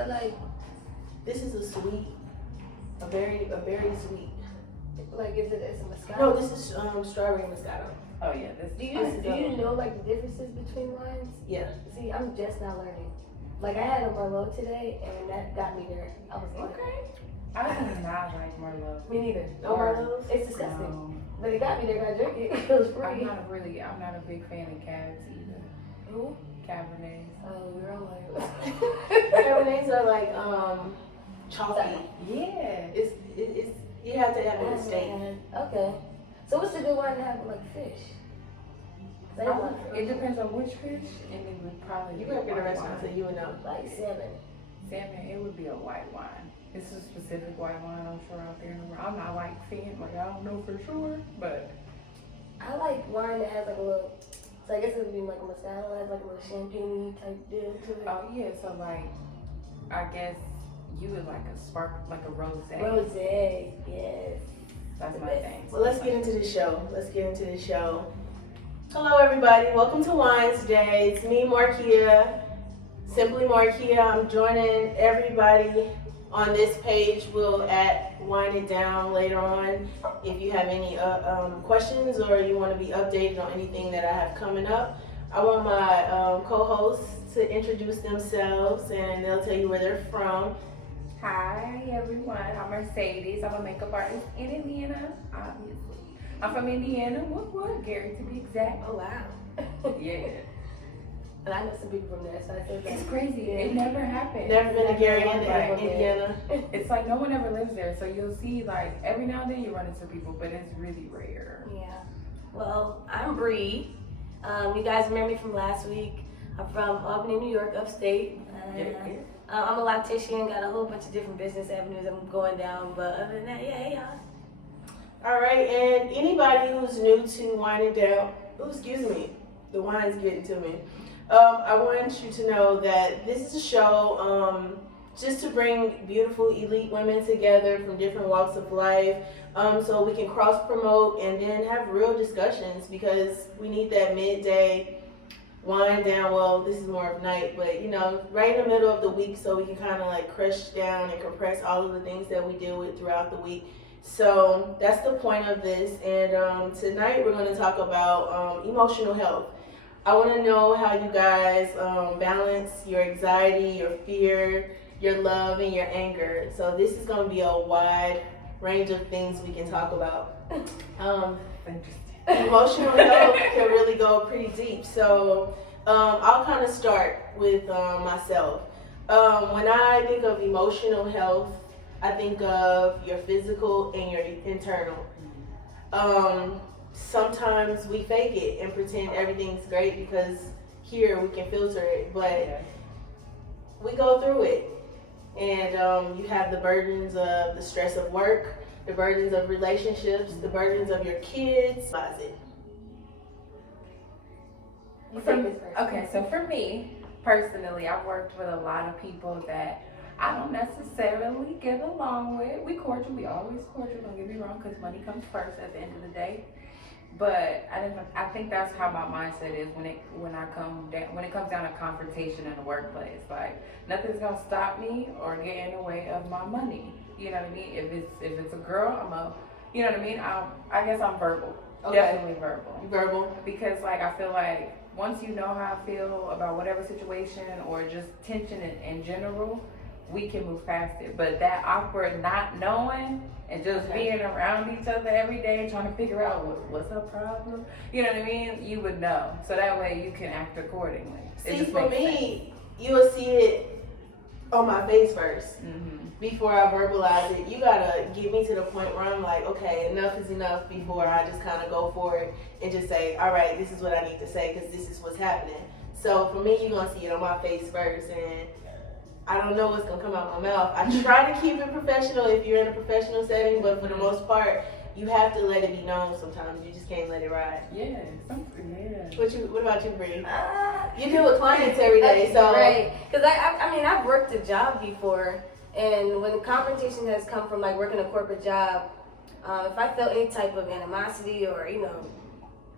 So like, This is a sweet, a very sweet. like is it as a Moscato? No, this is strawberry Moscato. Oh yeah, Do you know like the differences between wines? Yeah. See, I'm just now learning. Like I had a Merlot today, and that got me there. I was like, okay. I do not like Merlot. me neither. No Merlots? It's disgusting. No. But it got me there. I drink it. It was free. I'm not a big fan of cabs either. Who? Cabernets. Oh, you're all like. Cabernets are like chalky. Yeah. It's you have to have it with steak. Okay. So what's a good wine to have with like fish? It depends on which fish, and it would probably You be work in a white restaurant, so wine. you would know. Like salmon. Salmon, it would be a white wine. It's a specific white wine, I'm sure, out there in the world. I'm not like fan, like I don't know for sure, but I like wine that has like a little. So I guess it would be like a Moscato, has like a little champagne type deal to it. oh yeah, so like I guess you would like a spark, like a rosé. Rosé, yes. That's my thing. Well, let's get into the show. Hello, everybody. Welcome to Wines Day. It's me, Markeyia. Simply Markeyia. I'm joining everybody on this page. We'll wind it down later on. If you have any questions or you want to be updated on anything that I have coming up, I want my co-hosts to introduce themselves and they'll tell you where they're from. Hi everyone, I'm Mercedes. I'm a makeup artist in Indiana, obviously. I'm from Indiana, what? Gary to be exact. Oh wow. Yeah. And I know some people from there, so I said It's crazy. It never happened. Never been to Gary, Like, Indiana. It's like no one ever lives there, so you'll see like every now and then you run into people, but it's really rare. Yeah. Well, I'm Bree. You guys remember me from last week. I'm from Albany, New York, upstate. I'm a loctician, got a whole bunch of different business avenues I'm going down, but other than that, yeah, hey y'all. All right, and anybody who's new to Winding Down, excuse me, the wine's getting to me. I want you to know that this is a show just to bring beautiful elite women together from different walks of life, so we can cross promote and then have real discussions, because we need that midday wind down. Well, this is more of night, but right in the middle of the week, so we can kind of like crush down and compress all of the things that we deal with throughout the week. So that's the point of this. And tonight we're going to talk about emotional health. I want to know how you guys balance your anxiety, your fear, your love, and your anger. So this is going to be a wide range of things we can talk about. Emotional health can really go pretty deep. So I'll kind of start with myself. When I think of emotional health, I think of your physical and your internal. Sometimes we fake it and pretend everything's great because here we can filter it, but we go through it. And you have the burdens of the stress of work, the burdens of relationships, the burdens of your kids. Okay, so for me, personally, I've worked with a lot of people that I don't necessarily get along with. We cordial, we always cordial, don't get me wrong, because money comes first at the end of the day. But I think that's how my mindset is when it comes down to confrontation in the workplace. Like nothing's gonna stop me or get in the way of my money. You know what I mean? If it's a girl, you know what I mean? I guess I'm verbal. Okay. Definitely verbal. Because like I feel like once you know how I feel about whatever situation or just tension in general, we can move past it. But that awkward not knowing and just being around each other every day and trying to figure out what's her problem, you know what I mean? You would know. So that way you can act accordingly. See, for me, you will see it on my face first. Before I verbalize it. You gotta get me to the point where I'm like, okay, enough is enough, before I just kind of go for it and just say, all right, this is what I need to say because this is what's happening. So for me, you're gonna see it on my face first, and I don't know what's gonna come out my mouth. I try to keep it professional if you're in a professional setting, but for the most part, you have to let it be known sometimes. You just can't let it ride. Yeah. What about you, Bree? You deal with clients every day, so. Right. Because I mean, I've worked a job before, and when confrontation has come from like working a corporate job, if I felt any type of animosity or,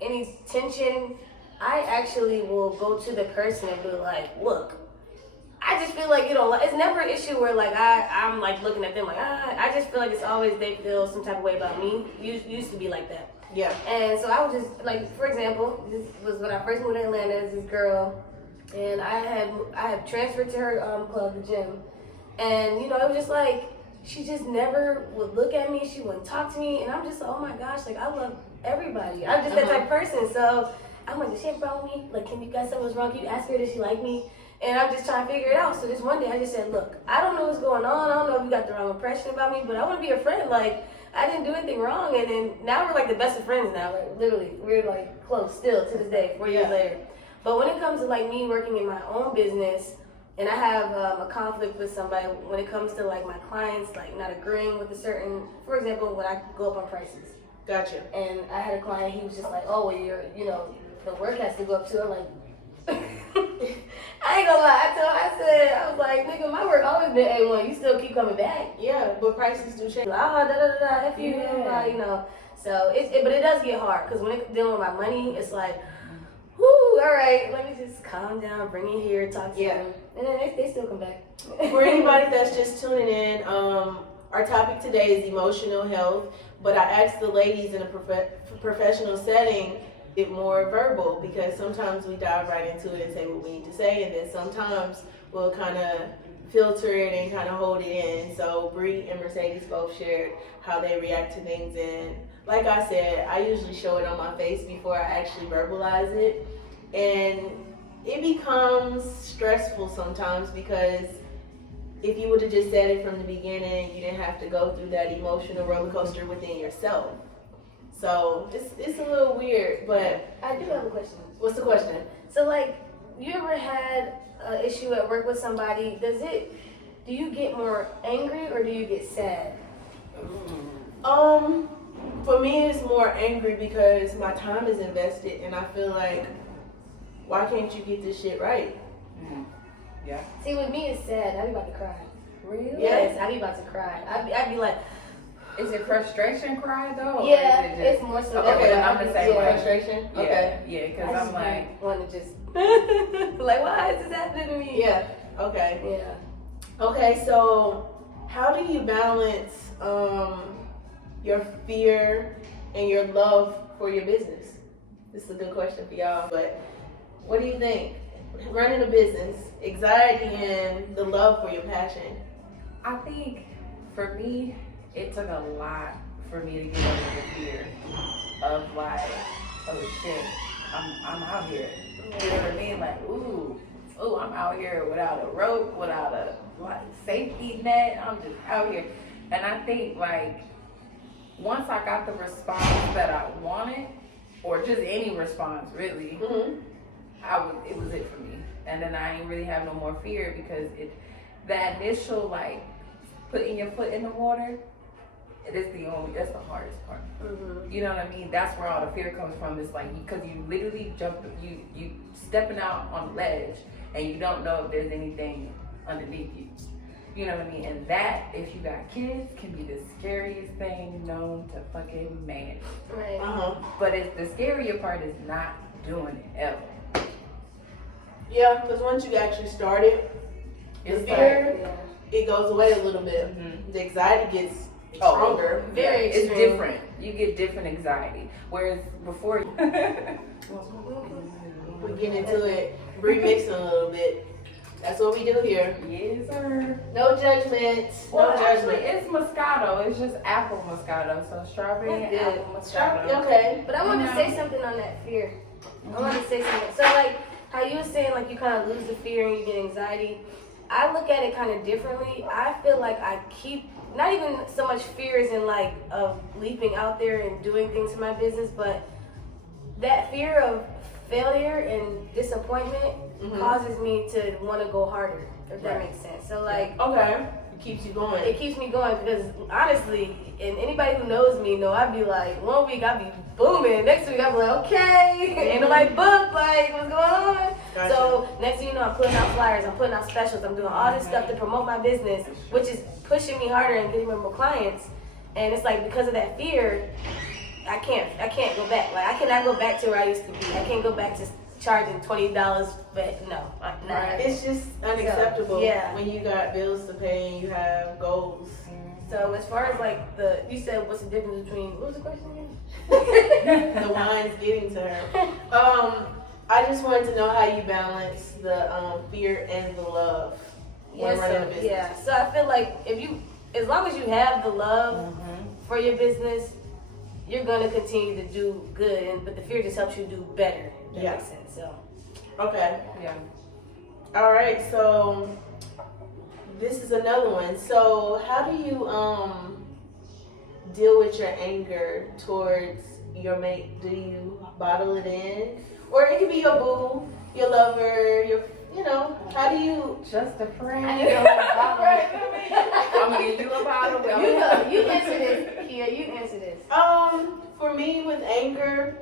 any tension, I actually will go to the person and be like, look, I just feel like, it's never an issue where like I'm like looking at them like, I just feel like it's always they feel some type of way about me. Used to be like that. Yeah. And so I was just like, for example, this was when I first moved to Atlanta. There's this girl, and I had transferred to her club, the gym, and it was just like she just never would look at me. She wouldn't talk to me, and I'm just like, oh my gosh, like I love everybody. I'm just that type of person. So I'm like, does she have a problem with me? Like, can you guys tell me what's wrong? Can you ask her, does she like me? And I'm just trying to figure it out. So this one day I just said, look, I don't know what's going on. I don't know if you got the wrong impression about me, but I want to be your friend. Like, I didn't do anything wrong. And then now we're like the best of friends now. Like, literally, we're like close still to this day, 4 years later. But when it comes to like me working in my own business, and I have a conflict with somebody when it comes to like my clients, like not agreeing with a certain, for example, when I go up on prices. Gotcha. And I had a client, he was just like, oh, well, the work has to go up too. I'm like, I ain't gonna lie. I was like, nigga, my work always been A1. You still keep coming back. Yeah, but prices do change. F you, So but it does get hard because when it's dealing with my money, it's like, whoo, all right, let me just calm down, bring it here, talk to them, and then they still come back. For anybody that's just tuning in, our topic today is emotional health, but I asked the ladies in a professional setting it more verbal because sometimes we dive right into it and say what we need to say, and then sometimes we'll kind of filter it and kind of hold it in. So Bree and Mercedes both shared how they react to things, and like I said, I usually show it on my face before I actually verbalize it, and it becomes stressful sometimes because if you would have just said it from the beginning, you didn't have to go through that emotional roller coaster within yourself. So it's a little weird, but I do have a question. What's the question? So like, you ever had an issue at work with somebody? Do you get more angry or do you get sad? For me, it's more angry because my time is invested, and I feel like, why can't you get this shit right? Mm-hmm. Yeah. See, with me, it's sad. I'd be about to cry. Really? Yes, I'd be about to cry. I'd be like, is it frustration cry though? Yeah, or is it it's more so. Okay, I'm the same way. Frustration. Yeah, Okay. yeah, because I'm like, want to just like, why is this happening to me? Yeah. Okay. Yeah. Okay. So, how do you balance your fear and your love for your business? This is a good question for y'all. But what do you think? Running a business, anxiety, and the love for your passion. I think for me, it took a lot for me to get over the fear of like, oh shit, I'm out here. You know what I mean? Like, ooh, I'm out here without a rope, without a safety net. I'm just out here. And I think like, once I got the response that I wanted, or just any response really, it was it for me. And then I ain't really have no more fear because that initial like putting your foot in the water, that's the hardest part. You know what I mean? That's where all the fear comes from. It's like, because you literally you stepping out on the ledge and you don't know if there's anything underneath you. You know what I mean? And that, if you got kids, can be the scariest thing known to fucking man. Right. But the scarier part is not doing it ever. Yeah, because once you actually start it, the fear, it goes away a little bit. The anxiety gets stronger. Very It's extreme. different. You get different anxiety. Whereas before, we get into it, remixing a little bit. That's what we do here. yes, sir. No judgment. Well, No actually, judgment. it's Moscato. It's just apple Moscato. So strawberry and That's apple Moscato. Okay. But I wanted to say something on that fear. I wanted to say something. So like how you were saying, like you kind of lose the fear and you get anxiety. I look at it kind of differently. I feel like I keep, not even so much fear as in like of leaping out there and doing things for my business, but that fear of failure and disappointment causes me to want to go harder, if that makes sense. So like, Okay. It keeps you going. it keeps me going because honestly, and anybody who knows me know I'd be like, 1 week I'd be booming, next week I'd be like, okay, ain't nobody booked, like what's going on? Gotcha. So next thing you know, I'm putting out flyers, I'm putting out specials, I'm doing all this stuff to promote my business, which is pushing me harder and getting me more clients. And it's like, because of that fear, I can't go back. Like I cannot go back to where I used to be. I can't go back to charging $20, but no, I'm not. It's just unacceptable yeah. when you got bills to pay and you have goals. So as far as like you said, what's the difference between, what was the question again? The wine's getting to her. I just wanted to know how you balance the fear and the love when running a business. Yeah, so I feel like as long as you have the love for your business, you're gonna continue to do good, but the fear just helps you do better. That makes sense. So. Okay. Yeah. All right. So this is another one. So how do you deal with your anger towards your mate? Do you bottle it in, or it could be your boo, your lover, how do you? Just a friend. I need a bottle. I'm gonna give you a bottle. You answer this, Kia. You answer this. For me with anger,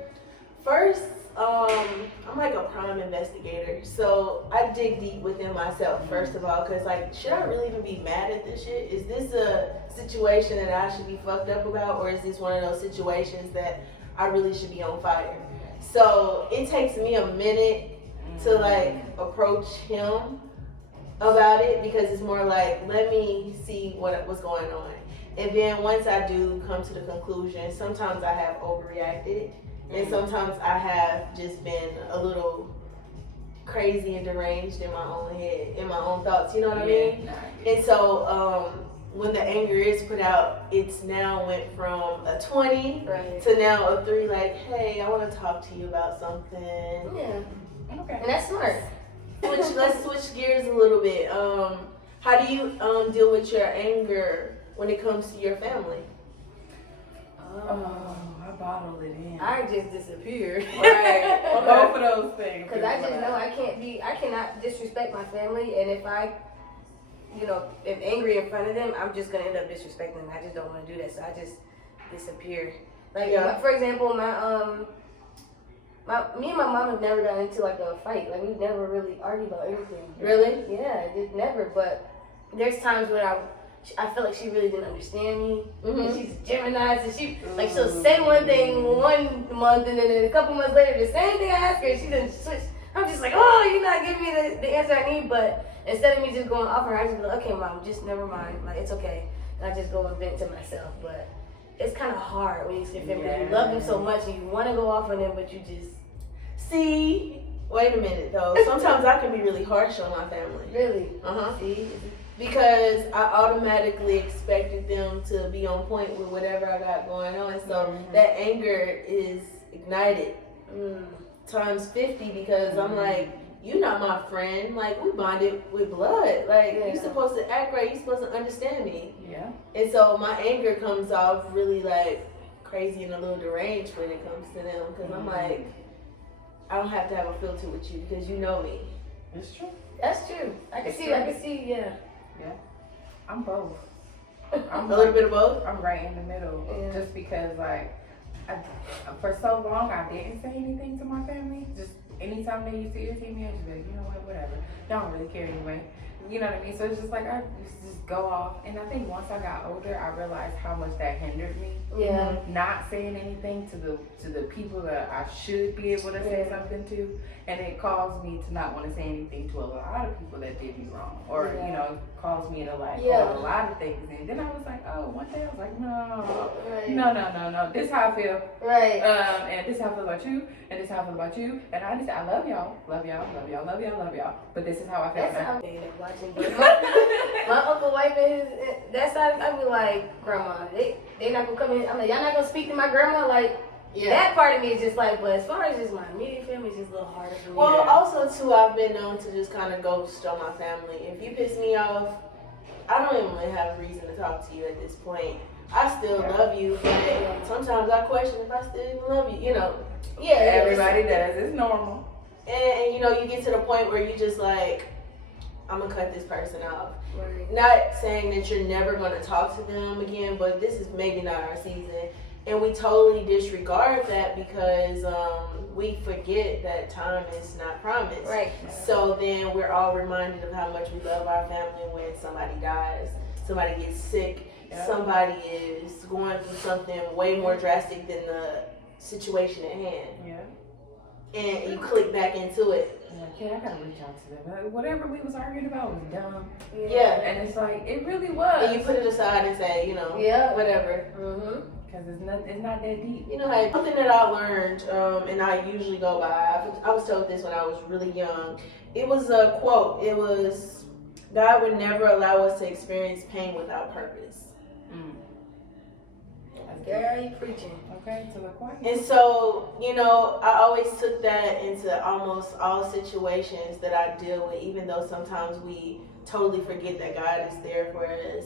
first, I'm like a prime investigator, so I dig deep within myself first of all, cause like, should I really even be mad at this shit? Is this a situation that I should be fucked up about, or is this one of those situations that I really should be on fire? So it takes me a minute to like approach him about it, because it's more like, let me see what's going on. And then once I do come to the conclusion, sometimes I have overreacted, and sometimes I have just been a little crazy and deranged in my own head, in my own thoughts, you know what I mean? And so when the anger is put out, it's now went from a 20 to now a 3, like, hey, I want to talk to you about something. Yeah. Okay. And that's smart. Let's switch gears a little bit. How do you deal with your anger when it comes to your family? I bottle it in. I just disappeared. Right. Both of those things. Because I just know I cannot disrespect my family, and if I, am angry in front of them, I'm just gonna end up disrespecting them. I just don't want to do that, so I just disappear. Like, for example, me and my mom have never gotten into like a fight. Like, we've never really argued about anything. Really? Yeah, just never. But there's times when I feel like she really didn't understand me. And she's Gemini, so she'll say one thing 1 month, and then a couple months later, the same thing I asked her, and she didn't switch. I'm just like, oh, you're not giving me the answer I need. But instead of me just going off her, I just be like, okay, mom, just never mind. Like, it's okay. And I just go and vent to myself. But it's kind of hard when you see your family, because you love them so much and you want to go off on them, but you just... See, wait a minute though. Sometimes I can be really harsh on my family. Really? See? Because I automatically expected them to be on point with whatever I got going on. So that anger is ignited times 50, because I'm like, you're not my friend. Like, we bonded with blood. Like, you're supposed to act right. You're supposed to understand me. Yeah. And so my anger comes off really like crazy and a little deranged when it comes to them, because I'm like, I don't have to have a filter with you because you know me. It's true. That's true. I can see, yeah. Yeah. I'm both. A little bit of both? I'm right in the middle. Yeah. Just because, like, for so long, I didn't say anything to my family. Just anytime they used to irritate me, I just be like, you know what, whatever. Don't really care anyway. You know what I mean? So it's just like, I just go off. And I think once I got older, I realized how much that hindered me. Yeah. Not saying anything to the people that I should be able to say something to. And it caused me to not want to say anything to a lot of people that did me wrong. Or, caused me to like hold a lot of things. And then I was like, oh, one day I was like, no. This is how I feel. Right. And this is how I feel about you. And this is how I feel about you. And I just I love y'all. But this is how I feel now. Watching my uncle wife and that side, I be like, grandma, they not gonna come in. I'm like, y'all not gonna speak to my grandma? Like, that part of me is just like, but as far as just my immediate family, it's just a little harder for me. Well, also too, I've been known to just kind of ghost on my family. If you piss me off, I don't even really have a reason to talk to you at this point. I still love you, but sometimes I question if I still even love you, Yeah. Everybody does. It's normal. And you get to the point where you just like, I'm gonna cut this person off. Right. Not saying that you're never gonna talk to them again, but this is maybe not our season. And we totally disregard that because we forget that time is not promised. Right. So then we're all reminded of how much we love our family when somebody dies, somebody gets sick, somebody is going through something way more drastic than the situation at hand. Yeah. and you click back into it. Yeah, I gotta reach out to them. Whatever we was arguing about was dumb. Yeah. And it's like, it really was. And you put it aside and say, you know, whatever. Because it's not that deep. You know, hey, something that I learned, and I usually go by, I was told this when I was really young. It was a quote. It was, God would never allow us to experience pain without purpose. Girl, you preaching. Okay, to the quiet. And so, you know, I always took that into almost all situations that I deal with, even though sometimes we totally forget that God is there for us.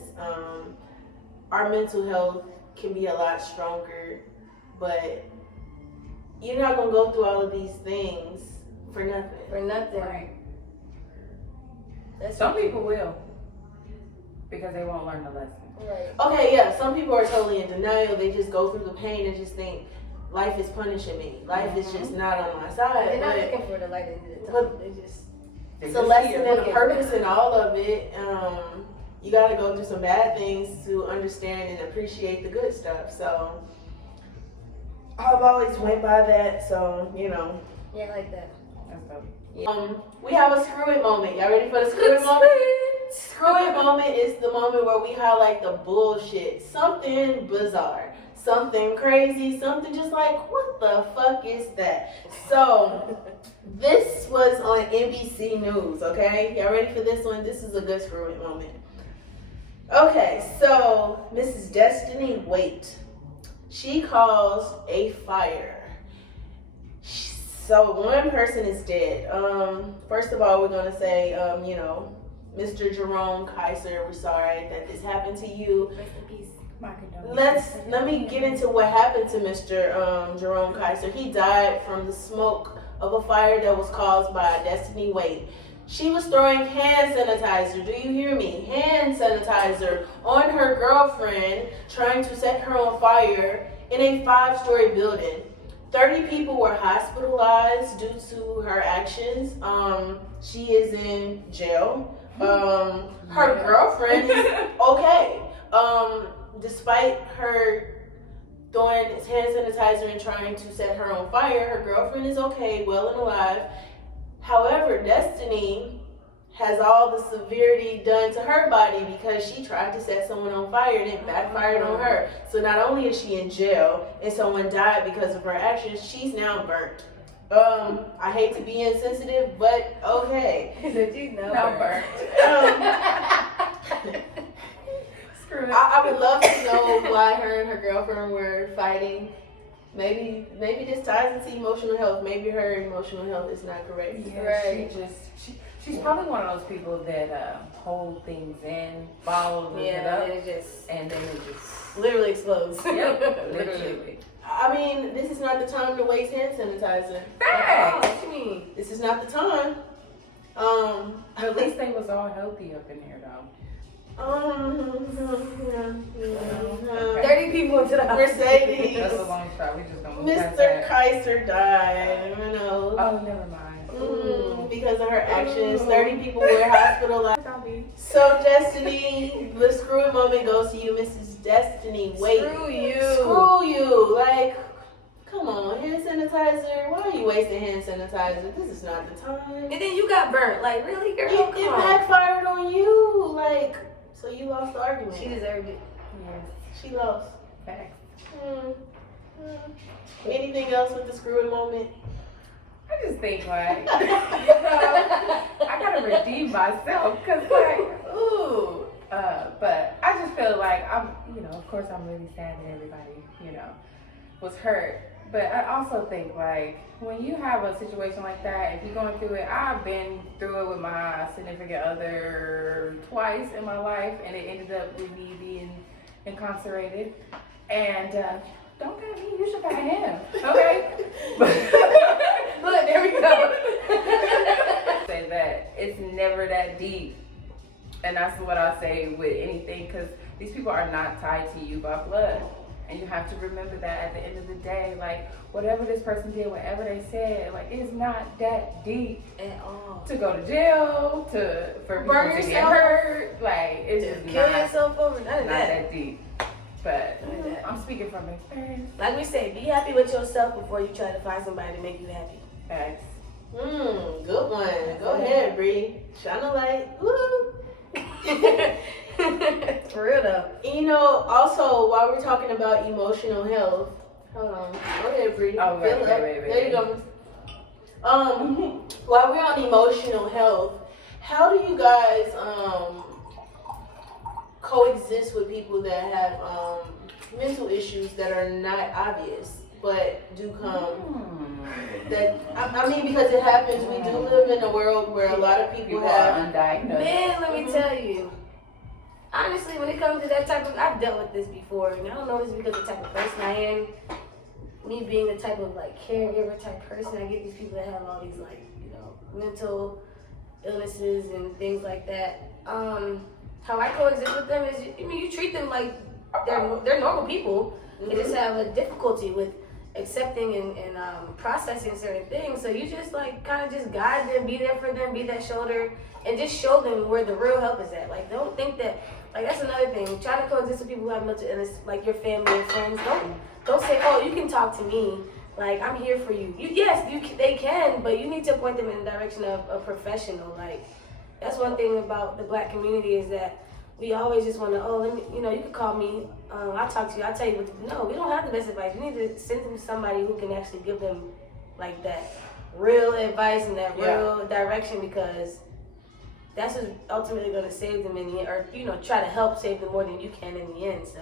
Our mental health can be a lot stronger, but you're not going to go through all of these things for nothing. For nothing. Right. That's Some people will, because they won't learn the lesson. right. Okay, yeah, some people are totally in denial. They just go through the pain and just think life is punishing me. Life is just not on my side. They're not But looking for the light at the end of the tunnel. They just it's a lesson and a purpose in all of it. You got to go through some bad things to understand and appreciate the good stuff. So I've always went by that. So, you know. yeah, I like that. That's dope. We have a screw it moment. Y'all ready for the screw it moment? Screw it moment is the moment where we highlight the bullshit. Something bizarre. Something crazy. Something just like, what the fuck is that? So, this was on NBC News, okay? Y'all ready for this one? This is a good screw it moment. Okay, so Mrs. Destiny Waite, she caused a fire. So one person is dead. First of all, we're gonna say, you know, Mr. Jerome Kaiser, we're sorry that this happened to you. Rest in peace. Let me get into what happened to Mr. Jerome Kaiser. He died from the smoke of a fire that was caused by Destiny Waite. She was throwing hand sanitizer, do you hear me? Hand sanitizer on her girlfriend, trying to set her on fire in a 5-story building. 30 people were hospitalized due to her actions. She is in jail. Her girlfriend is okay. Despite her throwing hand sanitizer and trying to set her on fire, her girlfriend is okay, well and alive. However, Destiny has all the severity done to her body because she tried to set someone on fire and it backfired on her. So not only is she in jail and someone died because of her actions, she's now burnt. I hate to be insensitive, but okay. She's now burnt. I would love to know why her and her girlfriend were fighting. Maybe this ties into emotional health. Maybe her emotional health is not correct. Yeah, right. She's probably one of those people that hold things in, bottles it up, and then it just literally explodes. Yep, literally. I mean, this is not the time to waste hand sanitizer. Thanks. What you mean? This is not the time. At least they was all healthy up in here, though. 30 people into the house. Mercedes. That's a long shot. We just gonna move past Mr. that. Kaiser died. You know. Oh, never mind. Because of her actions, 30 people were hospitalized. So, Destiny, the screw it moment goes to you, Mrs. Destiny Waite. Screw you. Screw you. Like, come on, hand sanitizer. Why are you wasting hand sanitizer? This is not the time. And then you got burnt. Like, really, girl? It Come on. backfired on you. Like, so you lost the argument. She deserved it. Yes. She lost. Facts. Anything else with the screw it moment? I just think like, you know, I gotta redeem myself because like, ooh. But I just feel like I'm, you know, of course I'm really sad that everybody, you know, was hurt. But I also think like when you have a situation like that, if you're going through it, I've been through it with my significant other twice in my life, and it ended up with me being incarcerated. And don't pay me, you should pay him, okay? Look, there we go. Say that it's never that deep, and that's what I say with anything, because these people are not tied to you by blood, and you have to remember that at the end of the day, like whatever this person did, whatever they said, like it's not that deep At all. to go to jail, for people Burn to get yourself. hurt, like it's To just kill not yourself over none of not that. that deep. But None of that. I'm speaking from experience. Like we say, be happy with yourself before you try to find somebody to make you happy. Facts. Good one. Go ahead, Bree. Shine a light. Woo. For real though. You know, also while we're talking about emotional health, hold on. Go ahead, Bree. Oh, wait, Fill wait, up. wait, wait, There you go. While we're on emotional health, how do you guys coexist with people that have mental issues that are not obvious but do come? That I mean, because it happens. We do live in a world where a lot of people have undiagnosed. Man, let me tell you. Honestly, when it comes to that type of, I've dealt with this before, and I don't know if it's because of the type of person I am. Me being the type of like caregiver type person, I get these people that have all these like, you know, mental illnesses and things like that. How I coexist with them is, I mean, you treat them like they're normal people. They just have a difficulty with accepting and processing certain things. So you just like kind of just guide them, be there for them, be that shoulder, and just show them where the real help is at. Like, don't think that, like, that's another thing. Try to coexist with people who have mental illness, like your family and friends. Don't say, oh, you can talk to me. Like, I'm here for you. They can, but you need to point them in the direction of a professional. Like, that's one thing about the Black community is that we always just want to, oh, let me, you know, you can call me, I'll talk to you, I'll tell you what to do. No, we don't have the best advice. We need to send them to somebody who can actually give them, like, that real advice and that real direction, because that's what's ultimately going to save them in the end, or, you know, try to help save them more than you can in the end, so.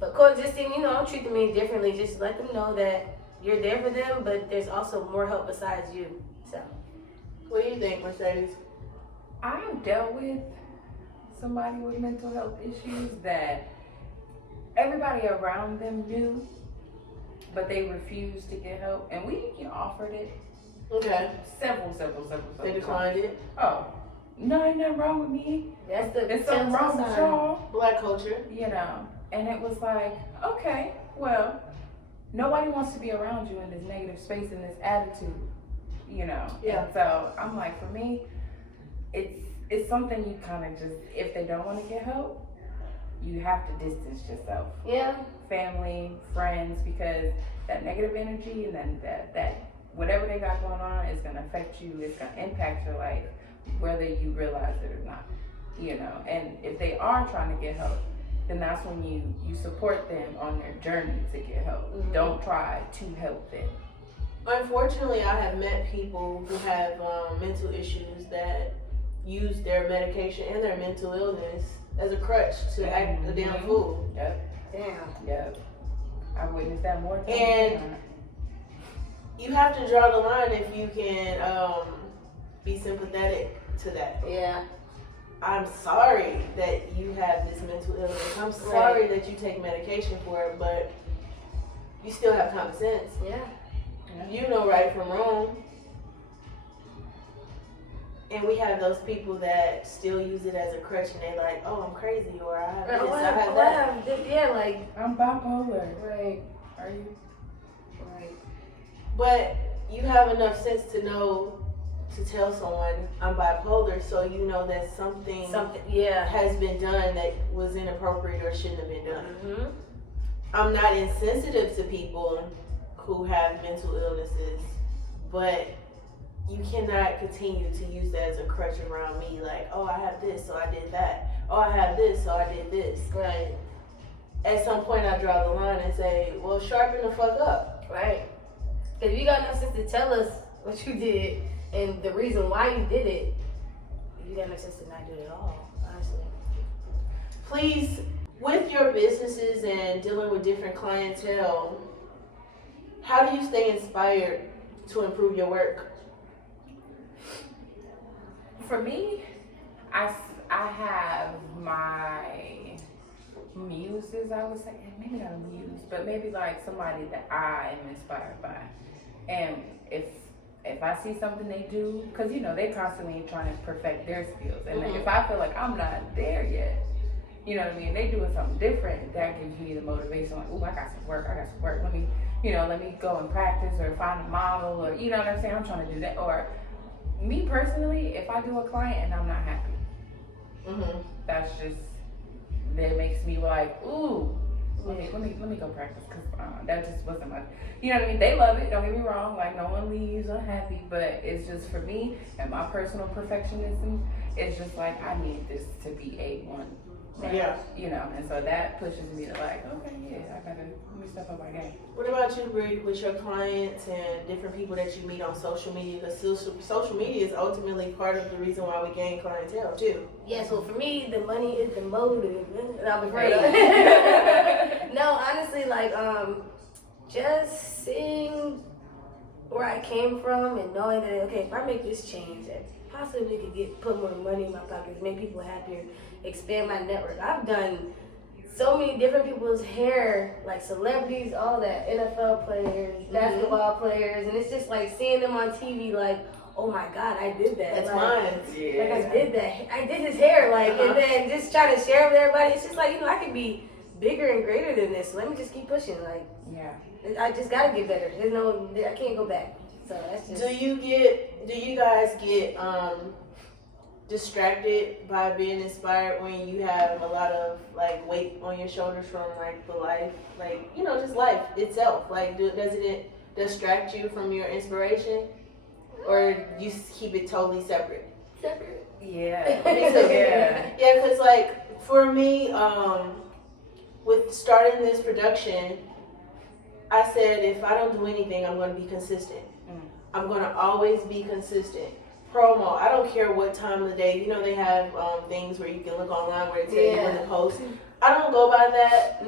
But coexisting, you know, don't treat them any differently. Just let them know that you're there for them, but there's also more help besides you, so. What do you think, Mercedes? I've dealt with somebody with mental health issues that everybody around them knew, but they refused to get help, and we offered it. Okay. Several They declined it. Oh, no, ain't nothing wrong with me. There's something wrong with y'all. Black culture. You know, and it was like, okay, well, nobody wants to be around you in this negative space and this attitude, you know. Yeah. And so I'm like, for me, it's something you kind of just, if they don't want to get help, you have to distance yourself. Yeah. Family, friends, because that negative energy and then that whatever they got going on is going to affect you. It's going to impact your life, whether you realize it or not, you know. And if they are trying to get help, then that's when you support them on their journey to get help. Mm-hmm. Don't try to help them. Unfortunately, I have met people who have mental issues that use their medication and their mental illness as a crutch to act a damn fool. Yep. Damn. Yep. I witnessed that more times. And you have to draw the line if you can be sympathetic to that. Yeah. I'm sorry that you have this mental illness. I'm sorry that you take medication for it, but you still have common sense. Yeah. You know right from wrong. And we have those people that still use it as a crutch, and they like, oh, I'm crazy, or I have this, I have that. Yeah, like, I'm bipolar. Right. Are you? Right. But you have enough sense to know to tell someone I'm bipolar, so you know that something has been done that was inappropriate or shouldn't have been done. Mm-hmm. I'm not insensitive to people who have mental illnesses, but you cannot continue to use that as a crutch around me, like, oh, I have this, so I did that. Oh, I have this, so I did this. Right. At some point, I draw the line and say, well, sharpen the fuck up. Right. Because you got enough sense to tell us what you did and the reason why you did it, you got enough sense to not do it at all, honestly. Please, with your businesses and dealing with different clientele, how do you stay inspired to improve your work? For me, I have my muses, I would say. Maybe not a muse, but maybe like somebody that I am inspired by. And if I see something they do, because you know they're constantly trying to perfect their skills, and if I feel like I'm not there yet, you know what I mean, they doing something different, that gives me the motivation, like, ooh, I got some work, let me go and practice or find a model, or you know what I'm saying, I'm trying to do that. Or me personally, if I do a client and I'm not happy, that's just, that makes me like, ooh, let me go practice because that just wasn't much. You know what I mean? They love it. Don't get me wrong. Like no one leaves unhappy, but it's just for me and my personal perfectionism. It's just like I need this to be A1. Right? Yeah. You know, and so that pushes me to like, okay, yeah, let me step up my game. What about you, Brie, with your clients and different people that you meet on social media? Because social media is ultimately part of the reason why we gain clientele too. Yeah, so for me, the money is the motive. I'll be afraid of. No, honestly, like, just seeing where I came from and knowing that, okay, if I make this change, that possibly could put more money in my pockets, make people happier, expand my network. I've done so many different people's hair, like celebrities, all that, NFL players, basketball players, and it's just like seeing them on TV, like, oh my God, I did that. That's like, mine. Like I did that. I did his hair, like, and then just trying to share with everybody. It's just like, I could be bigger and greater than this. So let me just keep pushing. Like, yeah, I just gotta get better. I can't go back. So that's just. Do you guys get distracted by being inspired when you have a lot of like weight on your shoulders from like the life, like just life itself? Like, does it distract you from your inspiration, or you keep it totally separate? Separate. Yeah, Yeah. Because like for me, with starting this production, I said if I don't do anything, I'm going to be consistent. I'm going to always be consistent. Promo, I don't care what time of the day. They have things where you can look online where they tell you when to post. I don't go by that.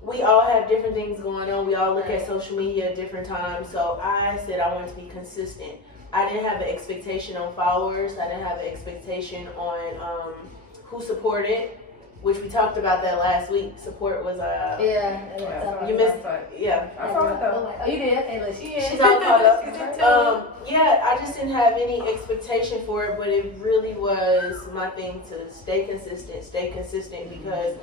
We all have different things going on. We all look at social media at different times. So I said I wanted to be consistent. I didn't have an expectation on followers. I didn't have an expectation on who supported, which we talked about that last week. Support was you missed it. Yeah. I saw it though. Oh, you did? Okay, look, She's all caught up. I just didn't have any expectation for it, but it really was my thing to stay consistent because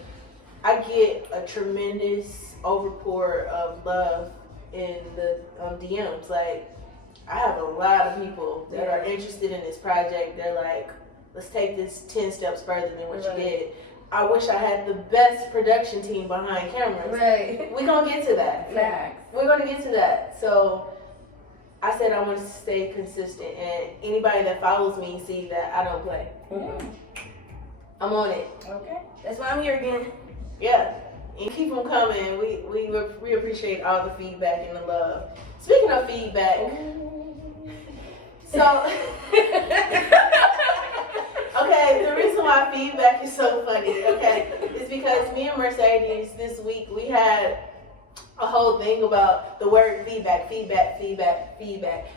I get a tremendous overpour of love in the DMs. Like, I have a lot of people that are interested in this project. They're like, let's take this 10 steps further than what you did. I wish I had the best production team behind cameras. Right. We're going to get to that. Facts. We're going to get to that. So I said I want to stay consistent. And anybody that follows me see that I don't play. I'm on it. Okay. That's why I'm here again. Yeah. And keep them coming. We appreciate all the feedback and the love. Speaking of feedback. So... Okay, the reason why feedback is so funny, is because me and Mercedes this week, we had a whole thing about the word feedback.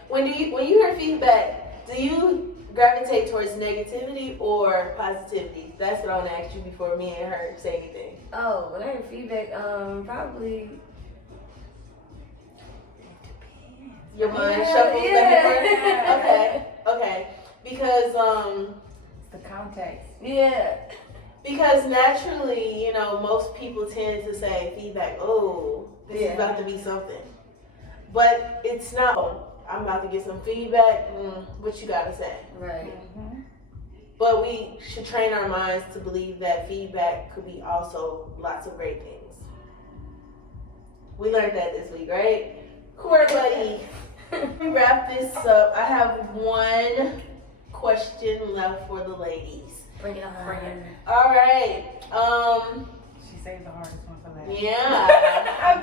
When you hear feedback, do you gravitate towards negativity or positivity? That's what I want to ask you before me and her say anything. Oh, when I hear feedback, probably... Your mind shuffles back and forth? Okay. Because, the context. Yeah. Because naturally, most people tend to say feedback, this is about to be something. But it's not, I'm about to get some feedback, what you gotta say? Right. But we should train our minds to believe that feedback could be also lots of great things. We learned that this week, right? Cool, buddy. We wrap this up. I have one question left for the ladies. Bring it on. All right. She saved the hardest one for last. Yeah. I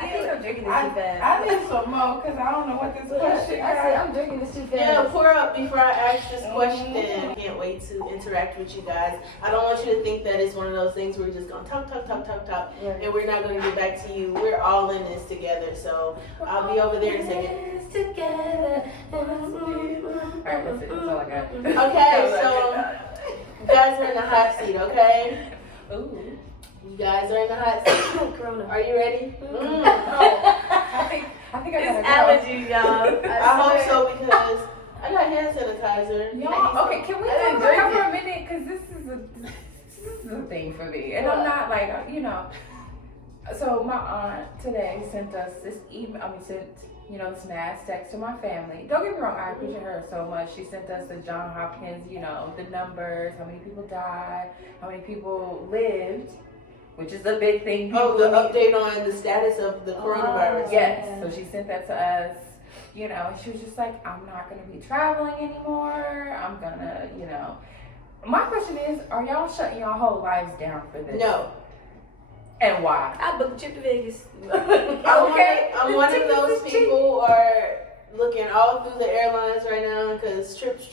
think I'm drinking this too fast. I need some more because I don't know what this question I said I'm drinking this too fast. Yeah, pour up before I ask this question. Can't wait to interact with you guys. I don't want you to think that it's one of those things where we're just going to talk, and we're not going to get back to you. We're all in this together, so I'll be over there in a second. Together. Alright, that's it. That's all I got. Okay, so you guys are in the hot seat, okay? Ooh. You guys are in the hot seat. Corona. Are you ready? I think I got It's allergies, y'all. I hope so because I got hand sanitizer. Y'all, okay, can we talk about that for a minute? Because this is a thing for me. And I'm not like, So my aunt today sent us this email, some ass text to my family. Don't get me wrong, I appreciate her so much. She sent us the John Hopkins, the numbers, how many people died, how many people lived. which is a big thing. Oh, the update on the status of the coronavirus. Yes. So she sent that to us. You know, and she was just like, I'm not gonna be traveling anymore. I'm gonna, you know. My question is, are y'all shutting your whole lives down for this? No. And why? I booked a trip to Vegas. I'm one of those people who are looking all through the airlines right now because trips.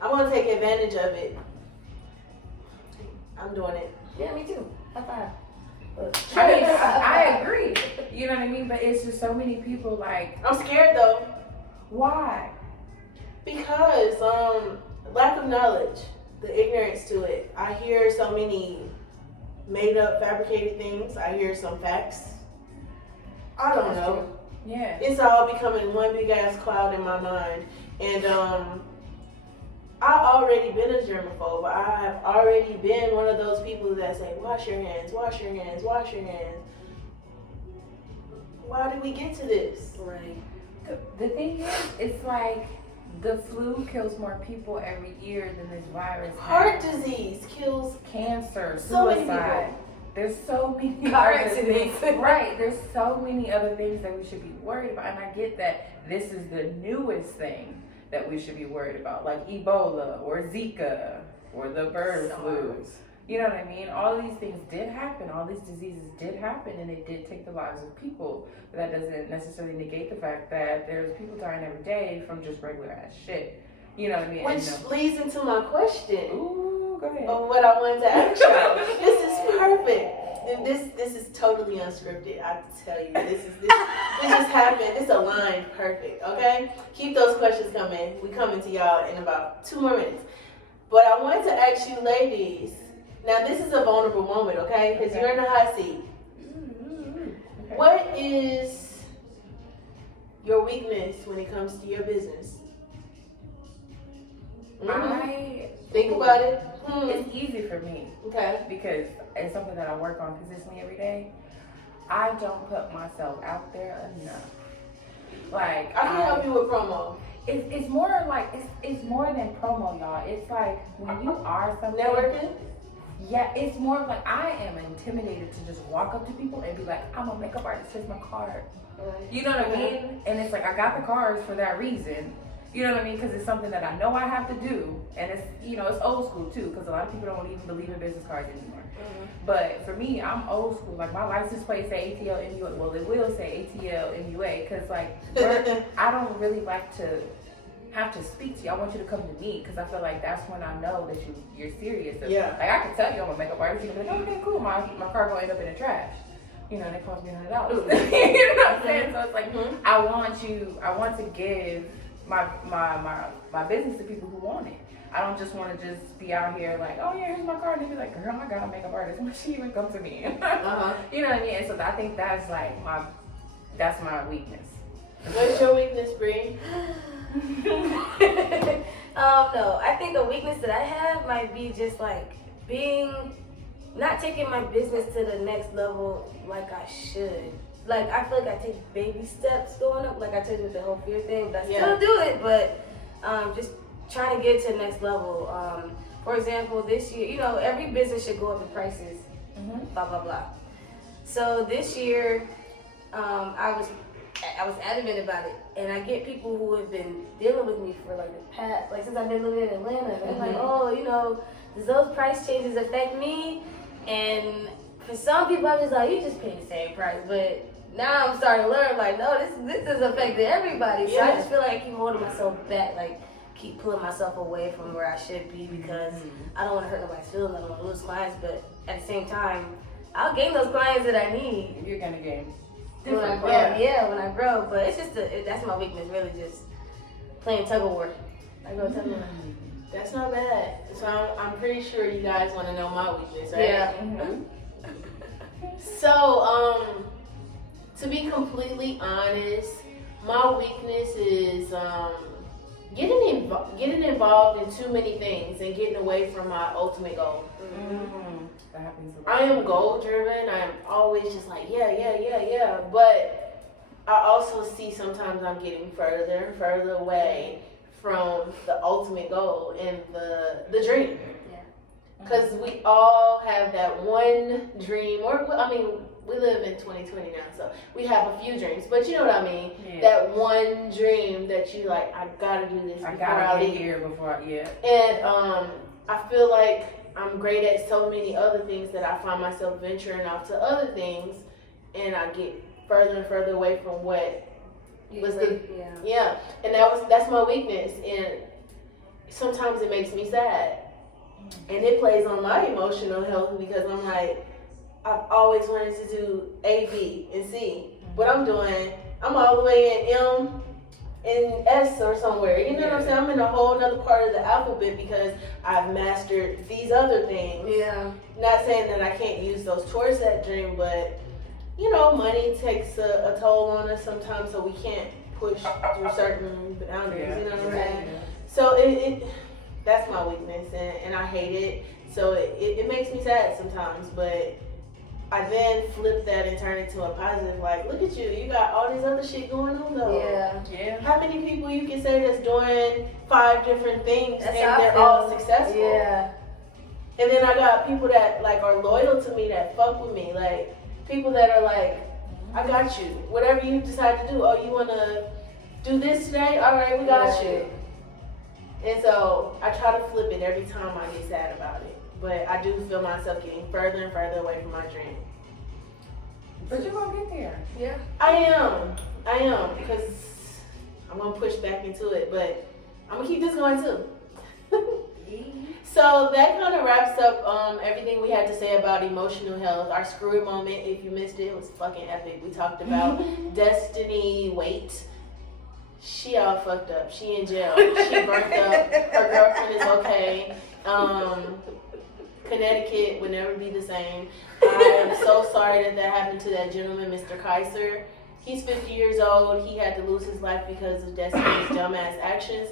I want to take advantage of it. I'm doing it. Yeah, me too. High five. I mean, I agree. You know what I mean? But it's just so many people like. I'm scared though. Why? Because lack of knowledge, the ignorance to it. I hear so many made up, fabricated things. I hear some facts. I don't know. Yeah. It's all becoming one big ass cloud in my mind. And I've already been a germaphobe. I have already been one of those people that say, wash your hands, wash your hands, wash your hands. Why did we get to this? Right. The thing is, it's like the flu kills more people every year than this virus. Heart disease kills cancer, so many suicide. people. There's so many Car other things. accidents. Right. There's so many other things that we should be worried about. And I get that this is the newest thing that we should be worried about, like Ebola or Zika or the bird flu. You know what I mean? All these things did happen. All these diseases did happen, and it did take the lives of people. But that doesn't necessarily negate the fact that there's people dying every day from just regular ass shit. You know what I mean? Which leads into my question. Ooh, go ahead. Of what I wanted to ask y'all. This is perfect. And this is totally unscripted. I tell you, this just happened. It's aligned perfect. Okay, keep those questions coming. We coming to y'all in about 2 more minutes. But I wanted to ask you, ladies. Now this is a vulnerable moment, okay? Because you're in the hot seat. Okay. What is your weakness when it comes to your business? I Think about it. It's easy for me. Okay. Because it's something that I work on consistently every day. I don't put myself out there enough. Like I can help you with promo. It's more like it's more than promo, y'all. It's like when you are something. Networking? Yeah, it's more of like I am intimidated to just walk up to people and be like, I'm a makeup artist, here's my card. You know what I mean? And it's like I got the cards for that reason. You know what I mean? Because it's something that I know I have to do, and it's it's old school too. Because a lot of people don't even believe in business cards anymore. But for me, I'm old school. Like my license plate say ATL MUA. Well, it will say ATL MUA because like I don't really like to have to speak to you. I want you to come to me because I feel like that's when I know that you're serious. Yeah. Like I can tell you I'm a makeup artist. You can be like, okay, cool. My car gonna end up in the trash. You know, and it cost me $100. You know what I'm saying? So it's like I want to give my business to people who want it. I don't just want to just be out here like, oh yeah, here's my card, and they be like, girl, I got a makeup artist. Why she even come to me? You know what I mean? And so I think that's like that's my weakness. What's your weakness, Bree? No, I think a weakness that I have might be just like not taking my business to the next level like I should. Like I feel like I take baby steps going up, like I told you with the whole fear thing, but I still do it, but just trying to get to the next level. For example, this year, every business should go up in prices, blah blah blah. So this year, I was adamant about it, and I get people who have been dealing with me for like the past, like since I've been living in Atlanta. And they're like, oh, does those price changes affect me? And for some people, I'm just like, you just pay the same price. But now I'm starting to learn, like, no, this is affecting everybody. So I just feel like I keep holding myself back, like keep pulling myself away from where I should be because I don't want to hurt nobody's feelings. I don't want to lose clients, but at the same time, I'll gain those clients that I need. You're gonna gain. When I grow, when I grow. But it's just that's my weakness, really, just playing tug of war. I go tug of war. That's not bad. So I'm pretty sure you guys want to know my weakness, right? Yeah. So, to be completely honest, my weakness is getting involved in too many things and getting away from my ultimate goal. That happens. I am goal driven. I am always just like, yeah. But I also see sometimes I'm getting further and further away from the ultimate goal and the dream. Because we all have that one dream, we live in 2020 now, so we have a few dreams, but you know what I mean? Yeah. That one dream that you like, I gotta do this before I leave. Here before, yeah. And I feel like I'm great at so many other things that I find myself venturing off to other things, and I get further and further away from what was and that's my weakness, and sometimes it makes me sad, and it plays on my emotional health because I'm like, I've always wanted to do A, B, and C. What I'm doing, I'm all the way in M and S or somewhere. You know what I'm saying? I'm in a whole other part of the alphabet because I've mastered these other things. Yeah. Not saying that I can't use those towards that dream, but you know, money takes a toll on us sometimes, so we can't push through certain boundaries. You know what I'm saying? So it that's my weakness, and I hate it. So it makes me sad sometimes, but I then flip that and turn it to a positive. Like, look at you, you got all this other shit going on though. Yeah. How many people you can say that's doing 5 different things That's and they're all successful? Yeah. And then I got people that like are loyal to me, that fuck with me, like people that are like, I got you. Whatever you decide to do. Oh, you wanna do this today? All right, we got you. And so I try to flip it every time I get sad about it. But I do feel myself getting further and further away from my dream. But you're gonna get there. Yeah. I am, because I'm gonna push back into it, but I'm gonna keep this going too. So that kind of wraps up everything we had to say about emotional health. Our screw it moment, if you missed it, was fucking epic. We talked about Destiny Waite. She all fucked up. She in jail. She burnt up. Her girlfriend is okay. Connecticut would never be the same. I am so sorry that happened to that gentleman, Mr. Kaiser. He's 50 years old. He had to lose his life because of Destiny's dumbass actions.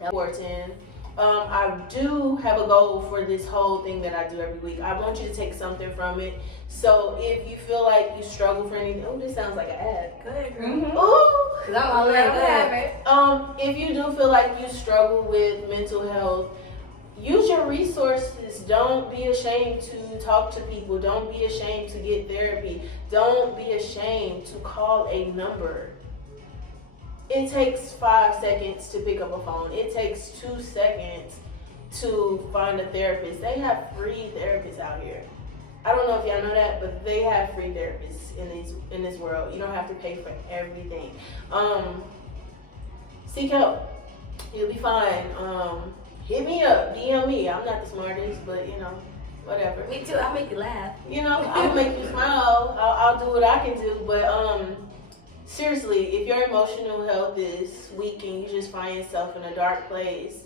That's important. I do have a goal for this whole thing that I do every week. I want you to take something from it. So if you feel like you struggle for anything, oh, this sounds like an ad. Go ahead, girl. Mm-hmm. Ooh, 'Cause I'm all in. Go ahead. If you do feel like you struggle with mental health, use your resources. Don't be ashamed to talk to people. Don't be ashamed to get therapy. Don't be ashamed to call a number. It takes 5 seconds to pick up a phone. It takes 2 seconds to find a therapist. They have free therapists out here. I don't know if y'all know that, but they have free therapists in this world. You don't have to pay for everything. Seek help. You'll be fine. Hit me up, DM me. I'm not the smartest, but you know, whatever. Me too. I'll make you laugh. You know, I'll make you smile. I'll do what I can do. But seriously, if your emotional health is weak and you just find yourself in a dark place,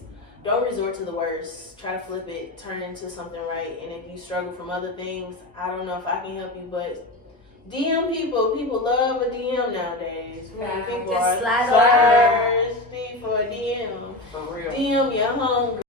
don't resort to the worst. Try to flip it, turn it into something right. And if you struggle from other things, I don't know if I can help you, but DM people. People love a DM nowadays. Yeah, People just are slide flirting.